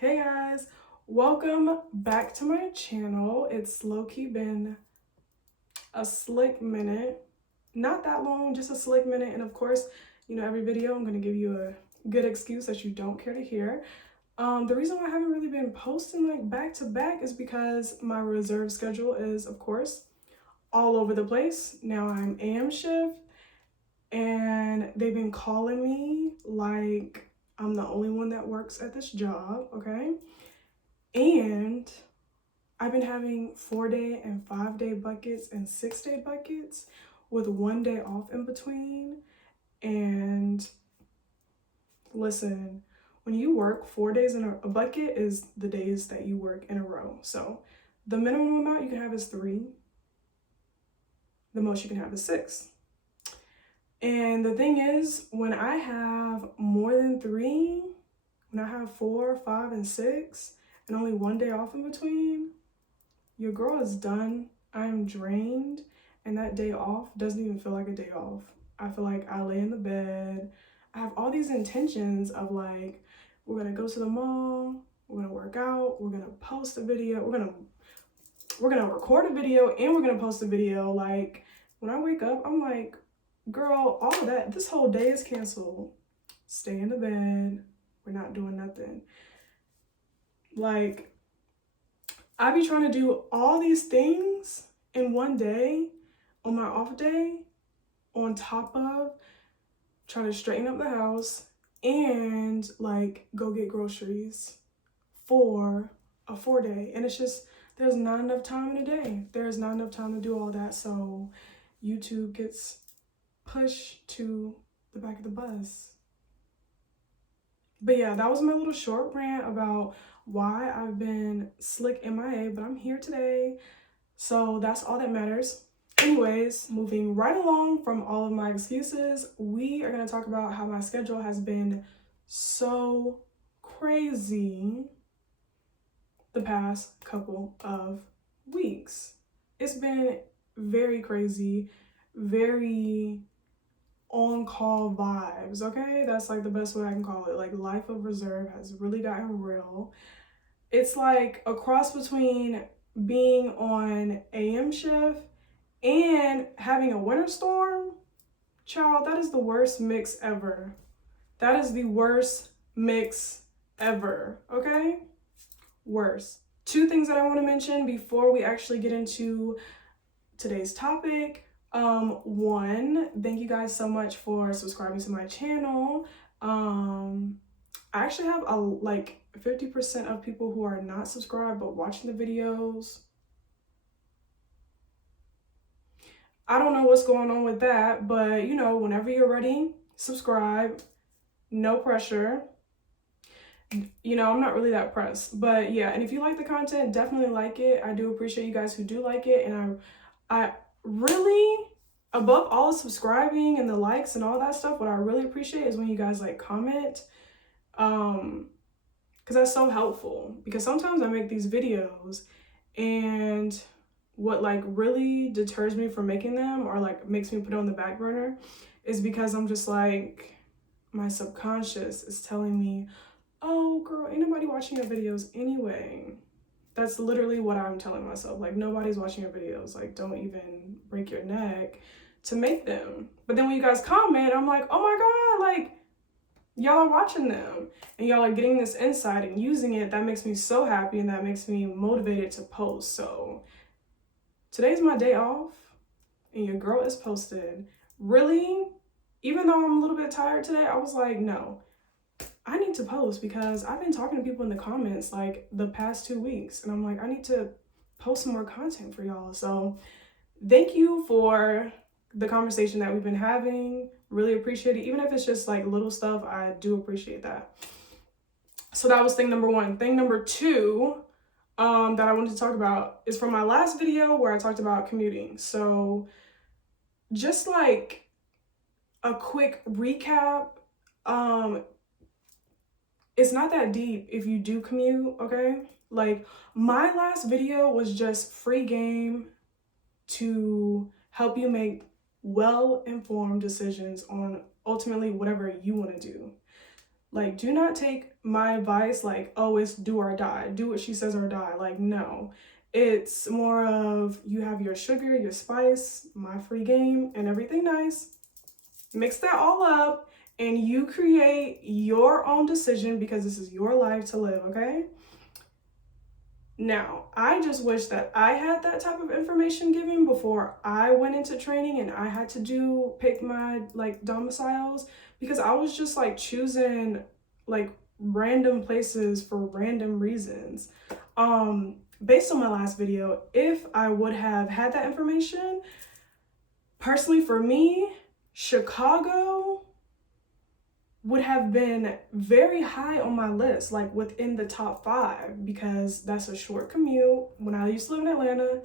Hey guys, welcome back to my channel. It's low-key been a slick minute. Not that long, just a slick minute. And of course, every video I'm gonna give you a good excuse that you don't care to hear. The reason why I haven't really been posting like back to back is because my reserve schedule is, of course, all over the place. Now I'm AM shift and they've been calling me like I'm the only one that works at this job, okay? And I've been having 4-day and 5-day buckets and 6-day buckets with 1 day off in between. And listen, when you work 4 days in a bucket is the days that you work in a row. So the minimum amount you can have is 3. The most you can have is 6. And the thing is, when I have more than 3, when I have 4, 5, and 6, and only 1 day off in between, your girl is done. I am drained, and that day off doesn't even feel like a day off. I feel like I lay in the bed. I have all these intentions of like, we're gonna go to the mall, we're gonna work out, we're gonna post a video, we're gonna record a video, and we're gonna post a video. Like, when I wake up, I'm like, girl, all of that, this whole day is canceled. Stay in the bed. We're not doing nothing. Like, I be trying to do all these things in one day on my off day, on top of trying to straighten up the house and like go get groceries for a 4-day. And it's just, there's not enough time in a day. There's not enough time to do all that. So YouTube gets pushed to the back of the bus. But yeah, that was my little short rant about why I've been slick MIA, but I'm here today. So that's all that matters. Anyways, moving right along from all of my excuses, we are going to talk about how my schedule has been so crazy the past couple of weeks. It's been very crazy, very on-call vibes, okay? That's like the best way I can call it. Like, life of reserve has really gotten real. It's like a cross between being on AM shift and having a winter storm. Child, that is the worst mix ever. That is the worst mix ever, okay? Worst. 2 things that I want to mention before we actually get into today's topic. One, thank you guys so much for subscribing to my channel. I actually have like 50% of people who are not subscribed but watching the videos. I don't know what's going on with that, but whenever you're ready, subscribe. No pressure. I'm not really that pressed, but yeah. And if you like the content, definitely like it. I do appreciate you guys who do like it, and I really, above all the subscribing and the likes and all that stuff, what I really appreciate is when you guys like comment, because that's so helpful. Because sometimes I make these videos, and what like really deters me from making them, or like makes me put it on the back burner, is because I'm just like, my subconscious is telling me, oh girl, ain't nobody watching your videos anyway. That's literally what I'm telling myself. Like, nobody's watching your videos. Like, don't even break your neck to make them. But then when you guys comment, I'm like, oh my God, like, y'all are watching them and y'all are getting this insight and using it. That makes me so happy, and that makes me motivated to post. So today's my day off and your girl is posted. Really, even though I'm a little bit tired today, I was like, no, I need to post, because I've been talking to people in the comments like the past 2 weeks, and I'm like, I need to post some more content for y'all. So thank you for the conversation that we've been having. Really appreciate it. Even if it's just like little stuff, I do appreciate that. So that was thing number 1. Thing number 2 that I wanted to talk about is from my last video where I talked about commuting. So just like a quick recap, it's not that deep if you do commute, okay? Like, my last video was just free game to help you make well-informed decisions on ultimately whatever you want to do. Like, do not take my advice like, oh, it's do or die, do what she says or die. Like, no, it's more of you have your sugar, your spice, my free game, and everything nice. Mix that all up and you create your own decision because this is your life to live, okay? Now, I just wish that I had that type of information given before I went into training and I had to pick my like domiciles, because I was just like choosing like random places for random reasons. Based on my last video, if I would have had that information, personally for me, Chicago would have been very high on my list, like within the top 5, because that's a short commute. When I used to live in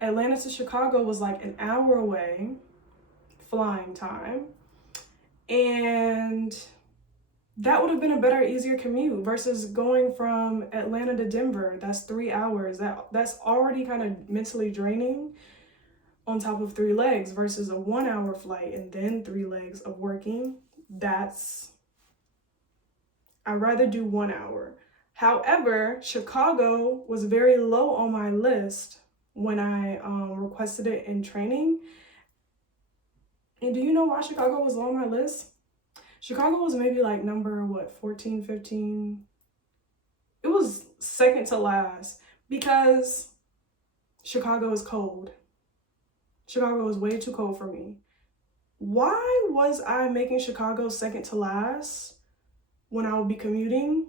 Atlanta to Chicago was like an hour away, flying time. And that would have been a better, easier commute versus going from Atlanta to Denver. That's 3 hours. That's already kind of mentally draining on top of 3 legs versus a 1-hour flight and then 3 legs of working. I'd rather do 1 hour. However, Chicago was very low on my list when I requested it in training. And do you know why Chicago was low on my list? Chicago was maybe like number, 14, 15? It was second to last because Chicago is cold. Chicago is way too cold for me. Why was I making Chicago second to last when I would be commuting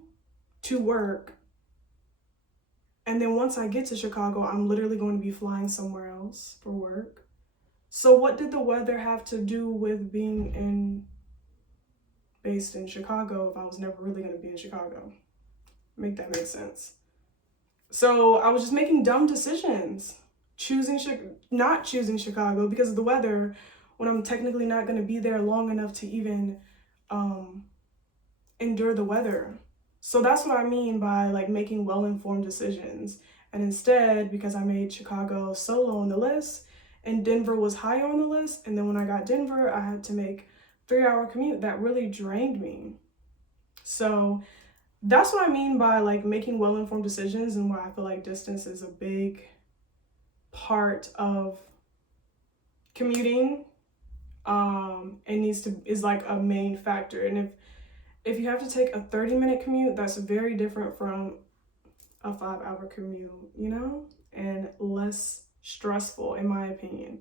to work? And then once I get to Chicago, I'm literally going to be flying somewhere else for work. So what did the weather have to do with being based in Chicago if I was never really going to be in Chicago? Make that make sense. So I was just making dumb decisions, not choosing Chicago because of the weather when I'm technically not going to be there long enough to even endure the weather. So that's what I mean by like making well-informed decisions. And instead, because I made Chicago so low on the list and Denver was high on the list, and then when I got Denver, I had to make 3-hour commute, that really drained me. So that's what I mean by like making well-informed decisions, and why I feel like distance is a big part of commuting. Is like a main factor. And if you have to take a 30-minute commute, that's very different from a 5-hour commute, you know, and less stressful in my opinion.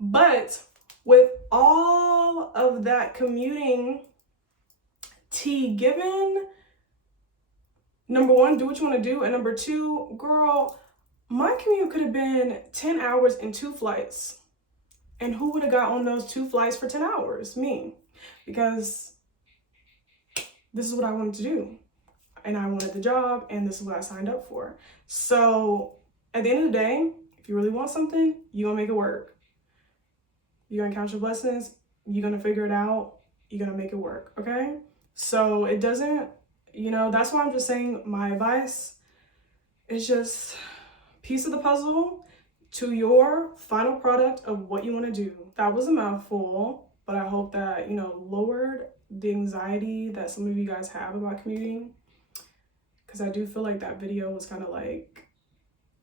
But with all of that commuting tea given, number 1, do what you want to do, and number 2, girl, my commute could have been 10 hours and 2 flights. And who would have got on those 2 flights for 10 hours? Me. Because this is what I wanted to do. And I wanted the job, and this is what I signed up for. So at the end of the day, if you really want something, you're gonna make it work. You're gonna count your blessings, you're gonna figure it out, you're gonna make it work, okay? So it doesn't, that's why I'm just saying my advice is just piece of the puzzle to your final product of what you want to do. That was a mouthful, but I hope that, lowered the anxiety that some of you guys have about commuting. Because I do feel like that video was kind of like,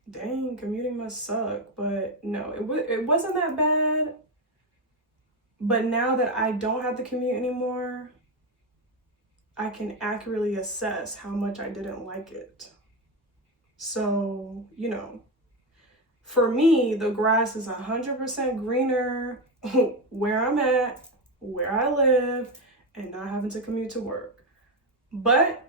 dang, commuting must suck. But no, it wasn't that bad. But now that I don't have to commute anymore, I can accurately assess how much I didn't like it. So, for me, the grass is 100% greener where I'm at, where I live, and not having to commute to work. But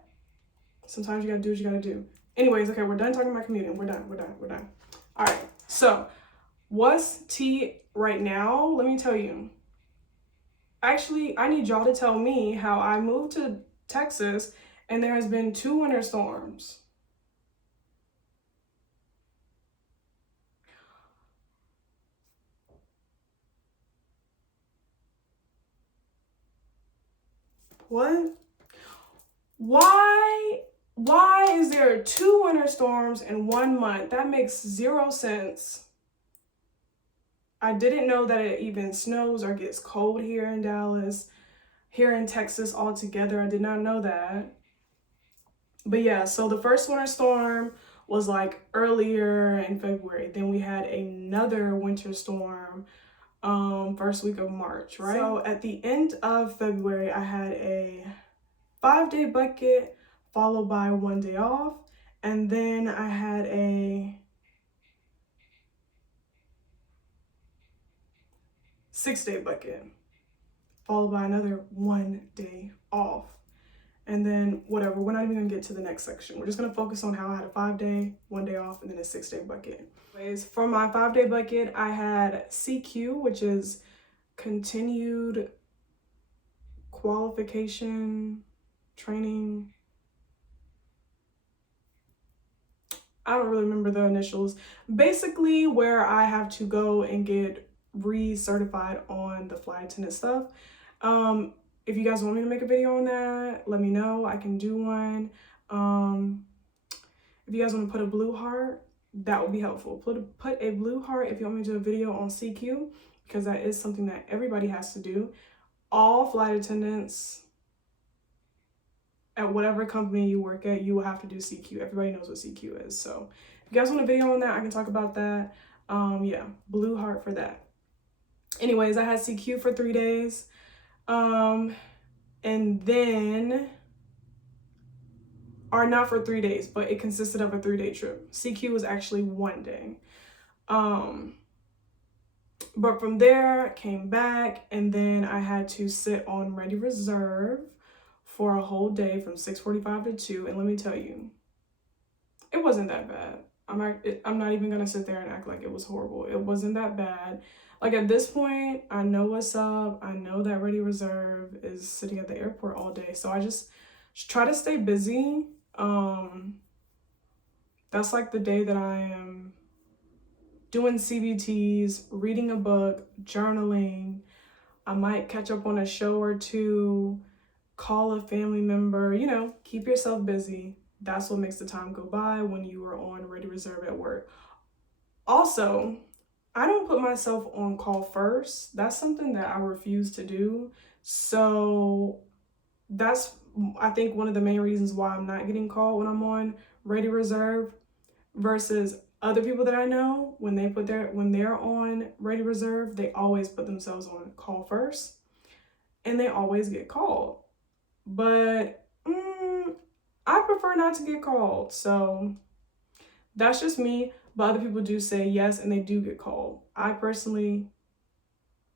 sometimes you gotta do what you gotta do. Anyways, okay, we're done talking about commuting. We're done. All right, so what's tea right now? Let me tell you. Actually, I need y'all to tell me how I moved to Texas and there has been 2 winter storms. What? Why is there 2 winter storms in 1 month? That makes 0 sense. I didn't know that it even snows or gets cold here in Dallas, here in Texas altogether. I did not know that. But yeah, so the first winter storm was like earlier in February. Then we had another winter storm first week of March, right? So at the end of February, I had a 5-day bucket followed by 1 day off. And then I had a 6-day bucket followed by another 1 day off. And then whatever, we're not even gonna get to the next section. We're just gonna focus on how I had a 5-day, 1 day off, and then a 6-day bucket. Anyways, for my 5-day bucket, I had CQ, which is continued qualification training. I don't really remember the initials. Basically, where I have to go and get re-certified on the flight attendant stuff. If you guys want me to make a video on that, let me know. I can do one. If you guys want to put a blue heart, that would be helpful. Put a blue heart if you want me to do a video on CQ, because that is something that everybody has to do. All flight attendants at whatever company you work at, you will have to do CQ. Everybody knows what CQ is. So if you guys want a video on that, I can talk about that. Yeah, blue heart for that. Anyways, I had CQ for 3 days. And then, or not for 3 days, but it consisted of a 3-day trip. CQ was actually 1 day. But from there, came back, and then I had to sit on ready reserve for a whole day from 6:45 to 2. And let me tell you, it wasn't that bad. I'm not even gonna sit there and act like it was horrible. It wasn't that bad. Like at this point, I know what's up. I know that ready reserve is sitting at the airport all day. So I just try to stay busy. That's like the day that I am doing CBTs, reading a book, journaling. I might catch up on a show or two, call a family member, you know, keep yourself busy. That's what makes the time go by when you are on ready reserve at work. Also, I don't put myself on call first. That's something that I refuse to do. So that's, I think, one of the main reasons why I'm not getting called when I'm on ready reserve versus other people that I know. When they're on ready reserve, they always put themselves on call first and they always get called. But I prefer not to get called. So that's just me. But other people do say yes, and they do get called. I personally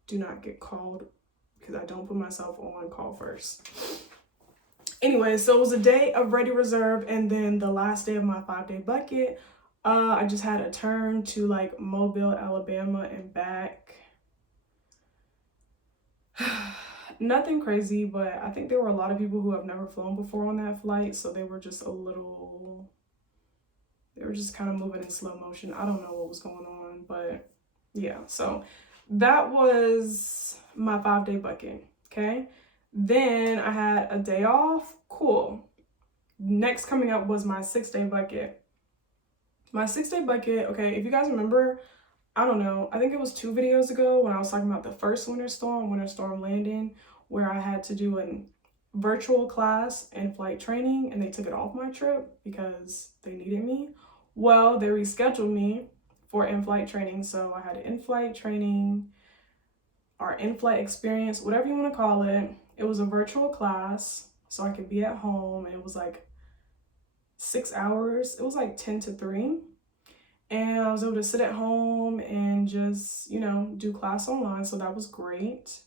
do not get called because I don't put myself on call first. Anyway, so it was a day of ready reserve, and then the last day of my 5-day bucket, I just had a turn to like Mobile, Alabama and back. Nothing crazy, but I think there were a lot of people who have never flown before on that flight, so they were just kind of moving in slow motion. I don't know what was going on, but yeah. So that was my 5-day bucket, okay? Then I had a day off. Cool. Next coming up was my 6-day bucket. My 6-day bucket, okay, if you guys remember, I don't know, I think it was 2 videos ago when I was talking about the first winter storm landing, where I had to do a virtual class and flight training, and they took it off my trip because they needed me. Well, they rescheduled me for in-flight training, so I had in-flight training or in-flight experience, whatever you want to call it. It was a virtual class, so I could be at home, and it was like 6 hours. It was like 10 to 3. And I was able to sit at home and just, you know, do class online. So that was great.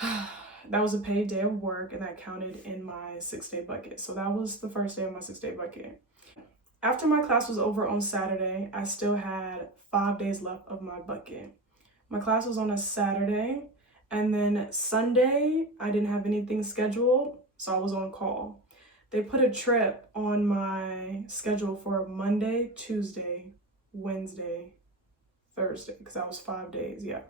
That was a paid day of work, and that counted in my 6-day bucket. So that was the first day of my 6-day bucket. After my class was over on Saturday, I still had 5 days left of my bucket. My class was on a Saturday, and then Sunday, I didn't have anything scheduled, so I was on call. They put a trip on my schedule for Monday, Tuesday, Wednesday, Thursday, because that was 5 days, yeah.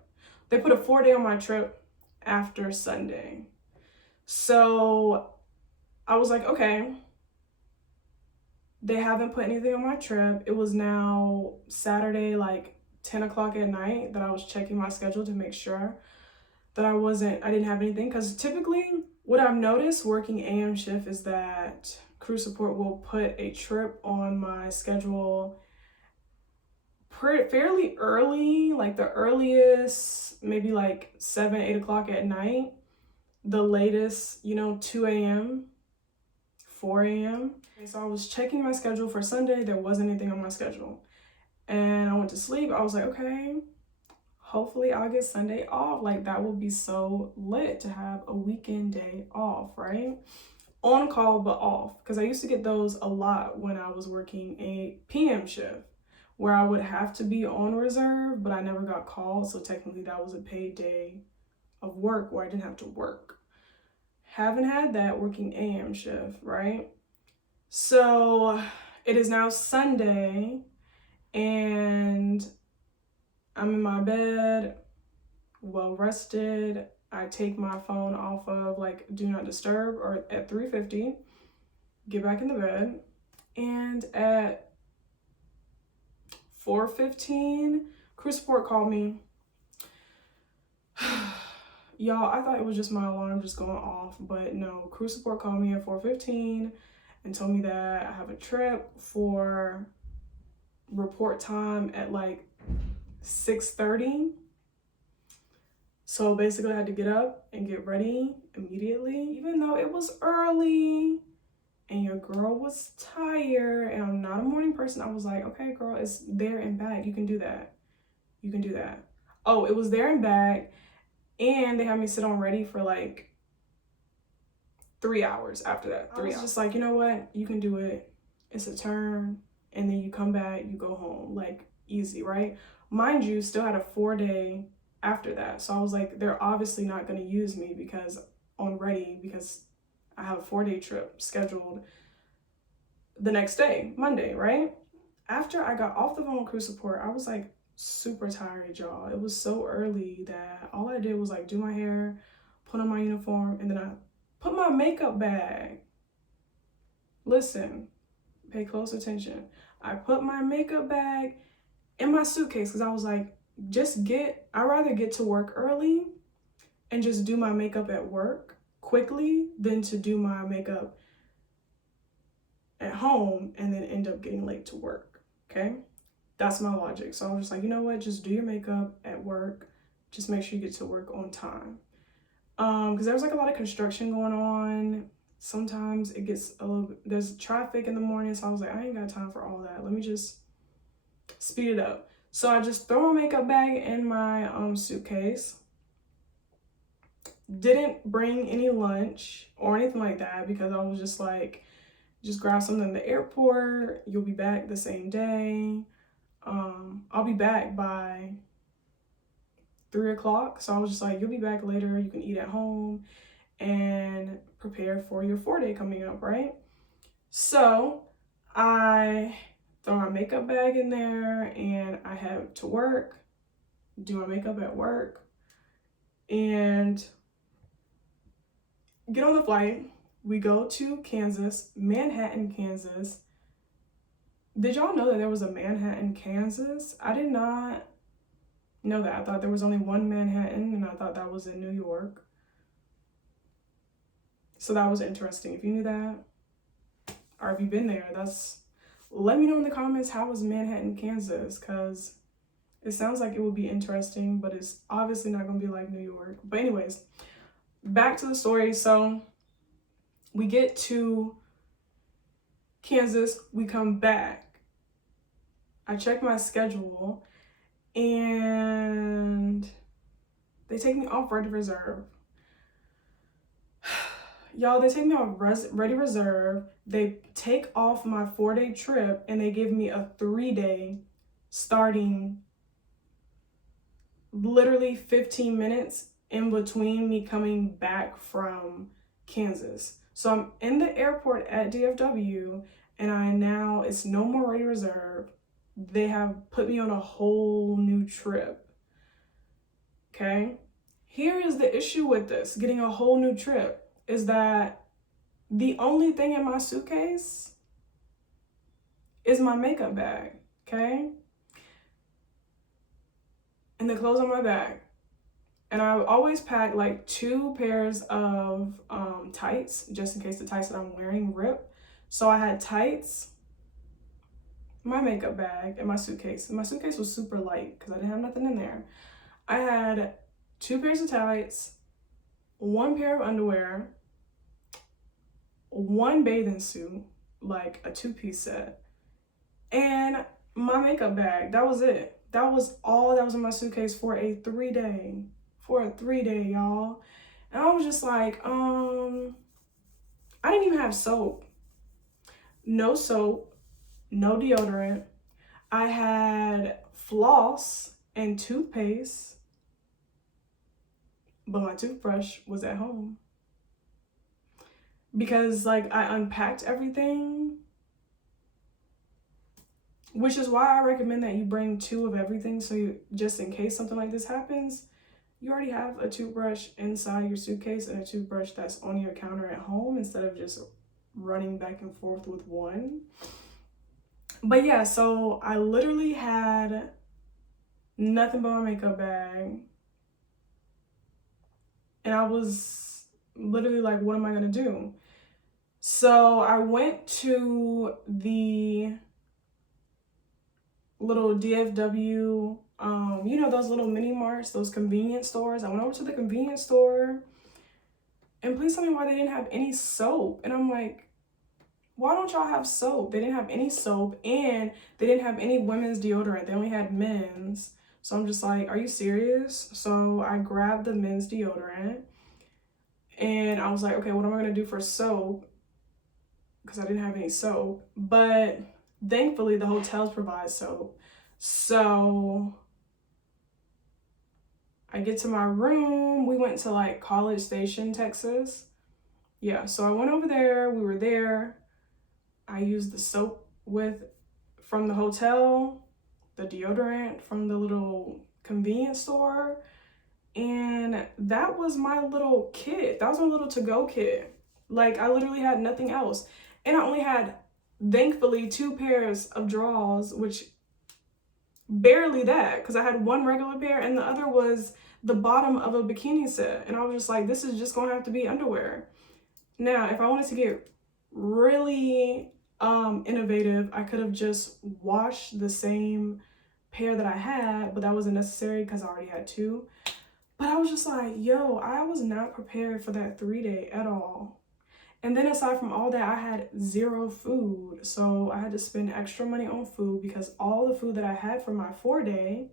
They put a 4-day on my trip after Sunday. So I was like, okay, they haven't put anything on my trip. It was now Saturday, like 10 o'clock at night, that I was checking my schedule to make sure that I didn't have anything. Because typically what I've noticed working AM shift is that Cruise Support will put a trip on my schedule fairly early, like the earliest, maybe like 7, 8 o'clock at night. The latest, 2 a.m., 4 a.m. Okay, so I was checking my schedule for Sunday. There wasn't anything on my schedule. And I went to sleep. I was like, okay, hopefully I'll get Sunday off. Like, that would be so lit to have a weekend day off, right? On call, but off. Because I used to get those a lot when I was working a PM shift, where I would have to be on reserve, but I never got called. So technically that was a paid day of work where I didn't have to work. Haven't had that working AM shift, right? So it is now Sunday and I'm in my bed, well rested. I take my phone off of like do not disturb or at 3:50, get back in the bed, and at 4:15, Cruise Support called me. Y'all, I thought it was just my alarm just going off, but no, Cruise Support called me at 4:15 and told me that I have a trip for report time at like 6:30. So basically I had to get up and get ready immediately, even though it was early and your girl was tired and I'm not a morning person. I was like, okay, girl, it's there and back. You can do that. You can do that. Oh, it was there and back. And they had me sit on ready for like 3 hours after that. I was just like, you know what? You can do it. It's a turn. And then you come back, you go home. Like, easy, right? Mind you, still had a 4-day after that. So I was like, they're obviously not going to use me because I have a 4-day trip scheduled the next day, Monday, right? After I got off the phone with Cruise Support, I was like super tired, y'all. It was so early that all I did was like do my hair, put on my uniform, and then I put my makeup bag. Listen, pay close attention. I put my makeup bag in my suitcase because I was like, I'd rather get to work early and just do my makeup at work quickly than to do my makeup at home and then end up getting late to work, okay? That's my logic. So I was just like, you know what? Just do your makeup at work. Just make sure you get to work on time. Because there was like a lot of construction going on. Sometimes it gets there's traffic in the morning. So I was like, I ain't got time for all that. Let me just speed it up. So I just throw my makeup bag in my suitcase. Didn't bring any lunch or anything like that because I was just like, just grab something in the airport. You'll be back the same day. I'll be back by 3 o'clock. So I was just like, you'll be back later. You can eat at home and prepare for your 4-day coming up, right? So I throw my makeup bag in there and I head to work, do my makeup at work, and get on the flight. We go to Kansas, Manhattan, Kansas. Did y'all know that there was a Manhattan, Kansas? I did not know that. I thought there was only one Manhattan, and I thought that was in New York. So that was interesting. If you knew that, or if you've been there, let me know in the comments how was Manhattan, Kansas, because it sounds like it would be interesting, but it's obviously not going to be like New York. But anyways, back to the story. So we get to Kansas, we come back. I check my schedule and they take me off ready reserve. Y'all, they take me off ready reserve. They take off my 4-day trip and they give me a 3-day starting literally 15 minutes in between me coming back from Kansas. So I'm in the airport at DFW and it's no more ready reserve. They have put me on a whole new trip. Okay? Here is the issue with this, getting a whole new trip, is that the only thing in my suitcase is my makeup bag, okay? And the clothes on my back. And I always pack like 2 pairs of tights, just in case the tights that I'm wearing rip. So I had tights, my makeup bag, and my suitcase. And my suitcase was super light because I didn't have nothing in there. I had 2 pairs of tights, 1 pair of underwear, 1 bathing suit, like a 2-piece set, and my makeup bag. That was it. That was all that was in my suitcase for a 3-day. For a 3-day, y'all. And I was just like, I didn't even have soap. No soap, no deodorant. I had floss and toothpaste, but my toothbrush was at home. Because like I unpacked everything, which is why I recommend that you bring 2 of everything, so you, just in case something like this happens, you already have a toothbrush inside your suitcase and a toothbrush that's on your counter at home instead of just running back and forth with one. But yeah, so I literally had nothing but my makeup bag. And I was literally like, what am I gonna do? So I went to the little DFW, you know, those little mini marts, those convenience stores. I went over to the convenience store, and please tell me why they didn't have any soap. And I'm like, why don't y'all have soap? They didn't have any soap, and they didn't have any women's deodorant. They only had men's. So I'm just like, are you serious? So I grabbed the men's deodorant, and I was like, okay, what am I gonna do for soap? Because I didn't have any soap. But thankfully, the hotels provide soap. So I get to my room. We went to like College Station, Texas. Yeah, so I went over there. We were there. I used the soap from the hotel, the deodorant from the little convenience store, and that was my little kit. That was my little to-go kit. Like, I literally had nothing else. And I only had, thankfully, 2 pairs of drawers, which barely that, because I had 1 regular pair and the other was the bottom of a bikini set. And I was just like, this is just gonna have to be underwear. Now, if I wanted to get really innovative, I could have just washed the same pair that I had, but that wasn't necessary because I already had 2. But I was just like, yo, I was not prepared for that 3-day at all. And then aside from all that, I had 0 food. So I had to spend extra money on food because all the food that I had for my 4-day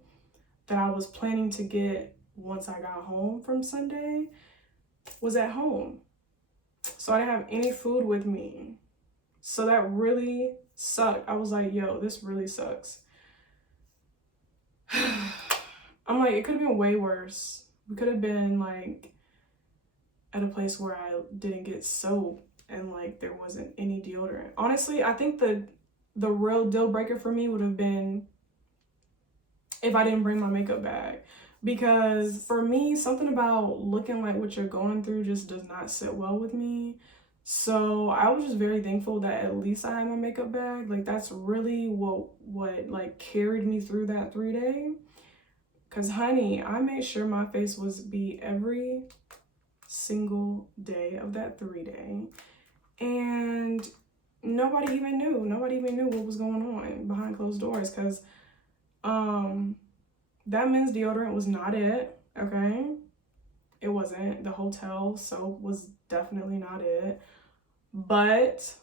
that I was planning to get once I got home from Sunday was at home. So I didn't have any food with me. So that really sucked. I was like, yo, this really sucks. I'm like, it could have been way worse. We could have been like at a place where I didn't get soap and like there wasn't any deodorant. Honestly, I think the real deal breaker for me would have been if I didn't bring my makeup bag. Because for me, something about looking like what you're going through just does not sit well with me. So I was just very thankful that at least I had my makeup bag. Like, that's really what like carried me through that 3-day. Because honey, I made sure my face was beat every single day of that 3-day. And nobody even knew what was going on behind closed doors, because that men's deodorant was not it, okay? It wasn't. The hotel soap was definitely not it. But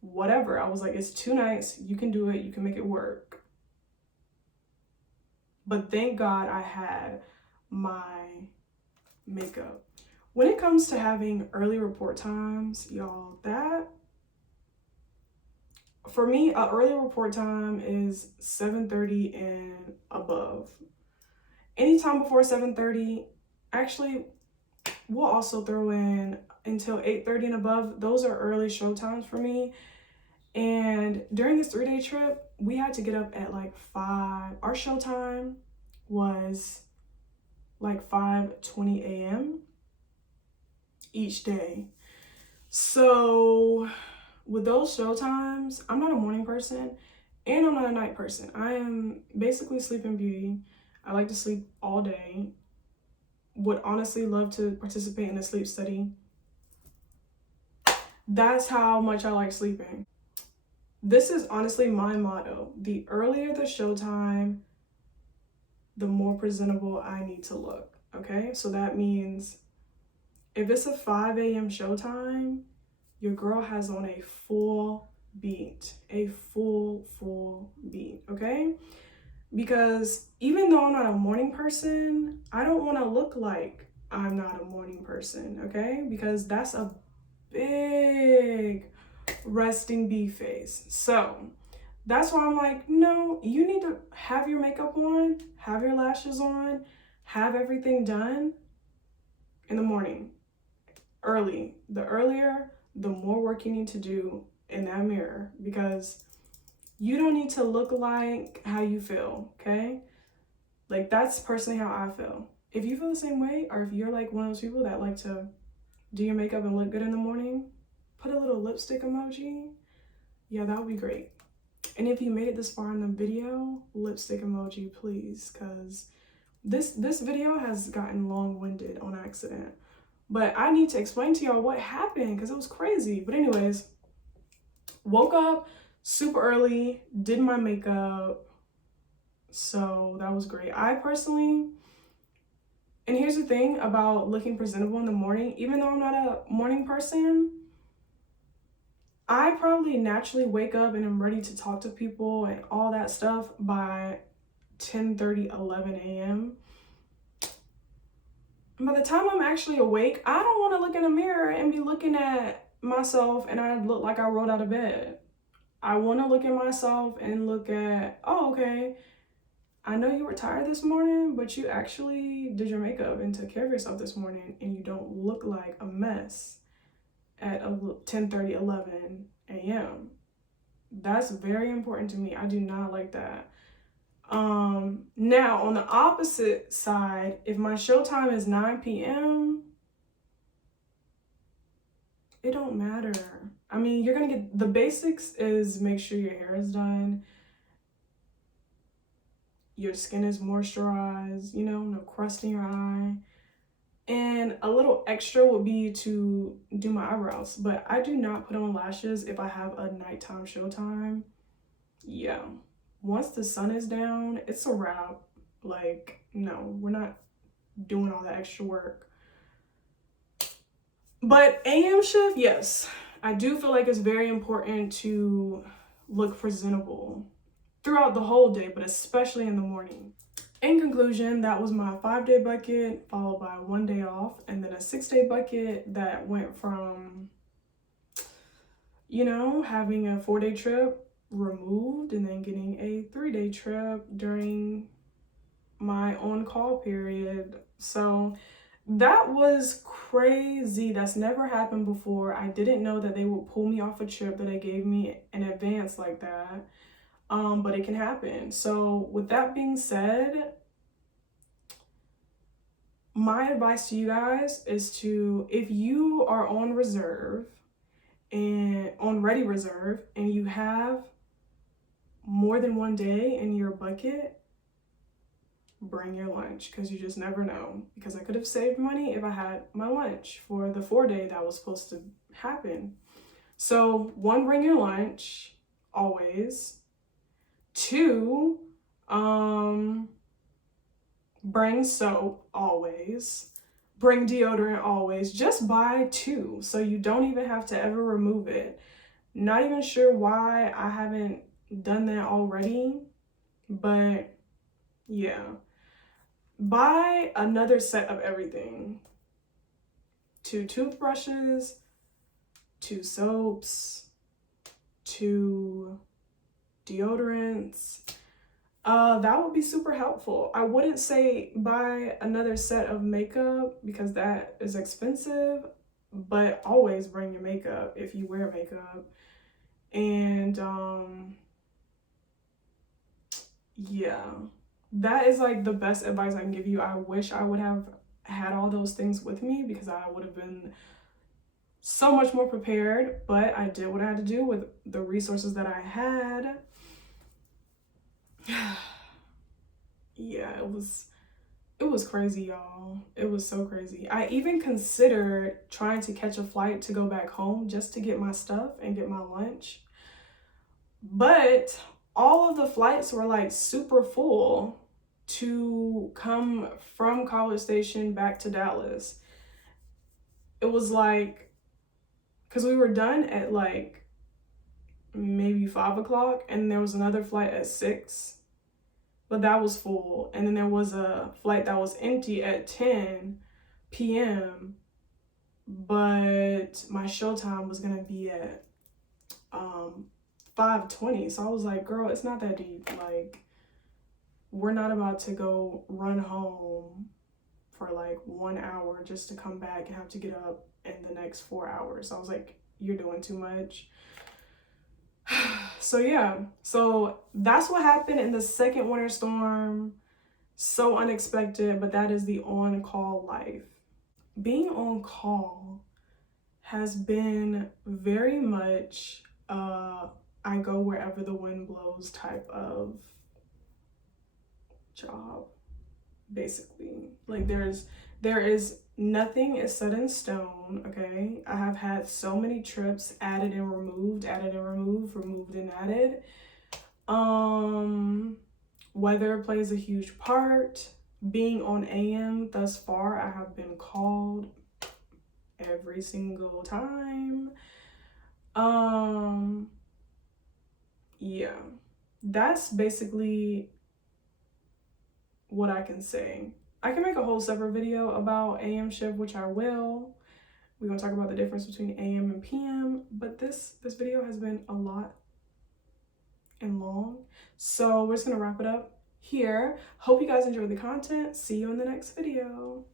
whatever. I was like, it's 2 nights. You can do it. You can make it work. But thank God I had my makeup. When it comes to having early report times, y'all, that, for me, an early report time is 7:30 and above. Anytime before 7:30, actually, we'll also throw in until 8:30 and above. Those are early show times for me. And during this 3-day trip, we had to get up at like 5. Our show time was like 5:20 a.m. each day. So with those show times, I'm not a morning person and I'm not a night person. I am basically Sleeping Beauty. I like to sleep all day. Would honestly love to participate in a sleep study. That's how much I like sleeping. This is honestly my motto. The earlier the showtime, the more presentable I need to look, okay? So that means if it's a 5 a.m. showtime, your girl has on a full beat, a full beat, okay? Because even though I'm not a morning person, I don't want to look like I'm not a morning person, okay? Because that's a big resting bee face. So that's why I'm like, no, you need to have your makeup on, have your lashes on, have everything done in the morning, early. The earlier, the more work you need to do in that mirror, because you don't need to look like how you feel, okay? Like, that's personally how I feel. If you feel the same way, or if you're like one of those people that like to do your makeup and look good in the morning, put a little lipstick emoji. Yeah, that would be great. And if you made it this far in the video, lipstick emoji, please, because this video has gotten long-winded on accident. But I need to explain to y'all what happened, because it was crazy. But anyways, woke up super early, did my makeup. So that was great. I personally, and here's the thing about looking presentable in the morning, even though I'm not a morning person, I probably naturally wake up and I'm ready to talk to people and all that stuff by 10:30, 11 a.m. By the time I'm actually awake, I don't want to look in the mirror and be looking at myself and I look like I rolled out of bed. I want to look at myself and look at, oh, okay, I know you were tired this morning, but you actually did your makeup and took care of yourself this morning, and you don't look like a mess at 10:30, 11 a.m. That's very important to me. I do not like that. Now on the opposite side, if my showtime is 9 p.m., it don't matter. I mean, you're gonna get the basics is make sure your hair is done, your skin is moisturized, you know, no crust in your eye. And a little extra would be to do my eyebrows, but I do not put on lashes if I have a nighttime showtime. Yeah, once the sun is down, it's a wrap. Like, no, we're not doing all that extra work. But AM shift, yes, I do feel like it's very important to look presentable throughout the whole day, but especially in the morning. In conclusion, that was my 5-day bucket, followed by 1 day off, and then a 6-day bucket that went from, you know, having a 4-day trip removed and then getting a 3-day trip during my on-call period. So that was crazy. That's never happened before. I didn't know that they would pull me off a trip that they gave me in advance like that. But it can happen. So with that being said, my advice to you guys is to, if you are on reserve and on ready reserve and you have more than 1 day in your bucket, bring your lunch, because you just never know. Because I could have saved money if I had my lunch for the 4-day that was supposed to happen. So 1, bring your lunch always. 2, bring soap always. Bring deodorant always. Just buy 2 so you don't even have to ever remove it. Not even sure why I haven't done that already, but yeah. Buy another set of everything. 2 toothbrushes, 2 soaps, 2 deodorants. That would be super helpful. I wouldn't say buy another set of makeup because that is expensive, but always bring your makeup if you wear makeup. And yeah, that is like the best advice I can give you. I wish I would have had all those things with me because I would have been so much more prepared, but I did what I had to do with the resources that I had. Yeah, it was crazy, y'all. It was so crazy. I even considered trying to catch a flight to go back home just to get my stuff and get my lunch. But all of the flights were like super full to come from College Station back to Dallas. It was like, because we were done at like maybe 5 o'clock, and there was another flight at 6, but that was full. And then there was a flight that was empty at 10 p.m., but my showtime was gonna be at 5:20. So I was like, girl, it's not that deep. Like, we're not about to go run home for like 1 hour just to come back and have to get up in the next 4 hours. I was like, you're doing too much. So yeah, so that's what happened in the second winter storm. So unexpected, but that is the on-call life. Being on call has been very much I go wherever the wind blows type of job, basically. Like there is nothing is set in stone, okay? I have had so many trips added and removed, removed and added. Weather plays a huge part. Being on AM thus far, I have been called every single time. Yeah, that's basically what I can say. I can make a whole separate video about AM shift, which I will. We're gonna talk about the difference between AM and PM, but this video has been a lot and long, so we're just gonna wrap it up here. Hope you guys enjoyed the content. See you in the next video.